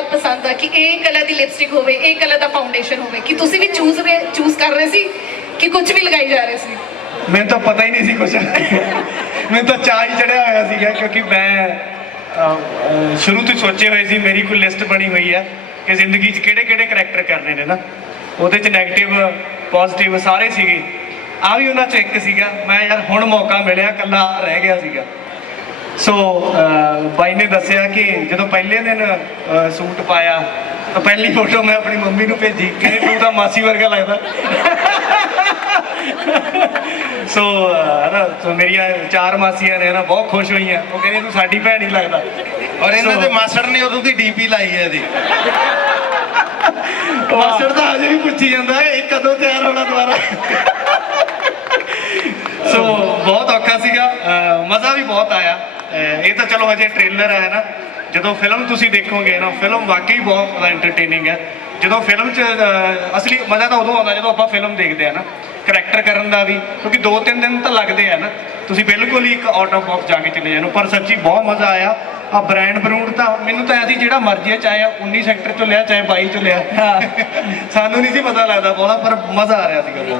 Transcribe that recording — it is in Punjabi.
ਬਹੁਤ ਪਸੰਦ ਆ ਕਿ ਇਹ ਕਲਰ ਦੀ ਲਿਪਸਟਿਕ ਹੋਵੇ, ਇਹ ਕਲਰ ਦਾ ਫਾਊਂਡੇਸ਼ਨ ਹੋਵੇ। ਕਿ ਤੁਸੀਂ ਵੀ ਚੂਜ਼ ਚੂਜ਼ ਕਰ ਰਹੇ ਸੀ? ਕਿ ਕੁਝ ਵੀ ਲਗਾਈ ਜਾ ਰਹੇ ਸੀ? ਮੈਨੂੰ ਤਾਂ ਪਤਾ ਹੀ ਨਹੀਂ ਸੀ ਕੁਝ ਮੈਨੂੰ ਤਾਂ ਚਾਹ ਹੀ ਚੜਿਆ ਹੋਇਆ ਸੀਗਾ ਕਿਉਂਕਿ ਮੈਂ ਸ਼ੁਰੂ ਤੋਂ ਸੋਚੇ ਹੋਏ ਸੀ, ਮੇਰੀ ਕੋਈ ਲਿਸਟ ਬਣੀ ਹੋਈ ਹੈ ਕਿ ਜ਼ਿੰਦਗੀ 'ਚ ਕਿਹੜੇ ਕਿਹੜੇ ਕਰੈਕਟਰ ਕਰਨੇ ਨੇ ਨਾ। ਉਹਦੇ 'ਚ 네ਗੇਟਿਵ ਪੋਜ਼ਿਟਿਵ ਸਾਰੇ ਸੀਗੇ। ਆ ਵੀ ਉਹਨਾਂ 'ਚ ਇੱਕ ਸੀਗਾ, ਮੈਂ ਯਾਰ ਹੁਣ ਮੌਕਾ ਮਿਲਿਆ ਕੱਲਾ ਰਹਿ ਗਿਆ ਸੀਗਾ। ਸੋ ਅਹ, ਬਾਈ ਨੇ ਦੱਸਿਆ ਕਿ ਜਦੋਂ ਪਹਿਲੇ ਦਿਨ ਸੂਟ ਪਾਇਆ ਤਾਂ ਪਹਿਲੀ ਫੋਟੋ ਮੈਂ ਆਪਣੀ ਮੰਮੀ ਨੂੰ ਭੇਜੀ ਕਿ ਤੂੰ ਤਾਂ ਮਾਸੀ ਵਰਗਾ ਲੱਗਦਾ। ਸੋ ਅਹ, ਨਾ ਸੋ ਮੇਰੀਆਂ ਚਾਰ ਮਾਸੀਆਂ ਨੇ ਨਾ ਬਹੁਤ ਖੁਸ਼ ਹੋਈਆਂ। ਉਹ ਕਹਿੰਦੇ ਤੂੰ ਸਾਡੀ ਭੈਣ ਹੀ ਲੱਗਦਾ। ਔਰ ਇਹਨਾਂ ਦੇ ਮਾਸੜ ਨੇ ਉਦੋਂ ਦੀ ਡੀਪੀ ਲਾਈ ਹੈ ਇਹਦੀ। ਮਾਸਟਰ ਤਾਂ ਅਜੇ ਵੀ ਪੁੱਛੀ ਜਾਂਦਾ ਇਹ ਕਦੋਂ ਤਿਆਰ ਹੋਣਾ ਦੁਬਾਰਾ? ਸੋ ਬਹੁਤ ਔਖਾ ਸੀਗਾ। ਮਜ਼ਾ ਵੀ ਬਹੁਤ ਆਇਆ। ਇਹ ਤਾਂ ਚਲੋ ਹਜੇ ਟ੍ਰੇਲਰ ਹੈ ਨਾ? ਜਦੋਂ ਫਿਲਮ ਤੁਸੀਂ ਦੇਖੋਗੇ ਨਾ ਫਿਲਮ ਵਾਕਈ ਬਹੁਤ ਜ਼ਿਆਦਾ ਐਂਟਰਟੇਨਿੰਗ ਹੈ। ਜਦੋਂ ਫਿਲਮ 'ਚ ਅਸਲੀ ਮਜ਼ਾ ਤਾਂ ਉਦੋਂ ਆਉਂਦਾ ਜਦੋਂ ਆਪਾਂ ਫਿਲਮ ਦੇਖਦੇ ਆ ਨਾ ਕਰੈਕਟਰ ਕਰਨ ਦਾ ਵੀ ਕਿਉਂਕਿ 2-3 ਦਿਨ ਤਾਂ ਲੱਗਦੇ ਆ ਨਾ। ਤੁਸੀਂ ਬਿਲਕੁਲ ਹੀ ਇੱਕ ਆਊਟ ਆਫ ਬਾਕਸ ਜਾ ਕੇ ਚਲੇ ਜਾਣੋ। ਪਰ ਸੱਚੀ ਬਹੁਤ ਮਜ਼ਾ ਆਇਆ। ਆ ਬ੍ਰਾਂਡ ਬਰੂਡ ਤਾਂ ਮੈਨੂੰ ਤਾਂ ਐਸੀ ਜਿਹੜਾ ਮਰਜ਼ੀ ਹੈ ਚਾਹੇ 19 ਸੈਕਟਰ ਚੋਂ ਲਿਆ ਚਾਹੇ 22 ਚੋਂ ਲਿਆ। ਸਾਨੂੰ ਨਹੀਂ ਸੀ ਪਤਾ ਲੱਗਦਾ ਬੋਲਾ ਪਰ ਮਜ਼ਾ ਆ ਰਿਹਾ ਸੀਗਾ ਬਹੁਤ।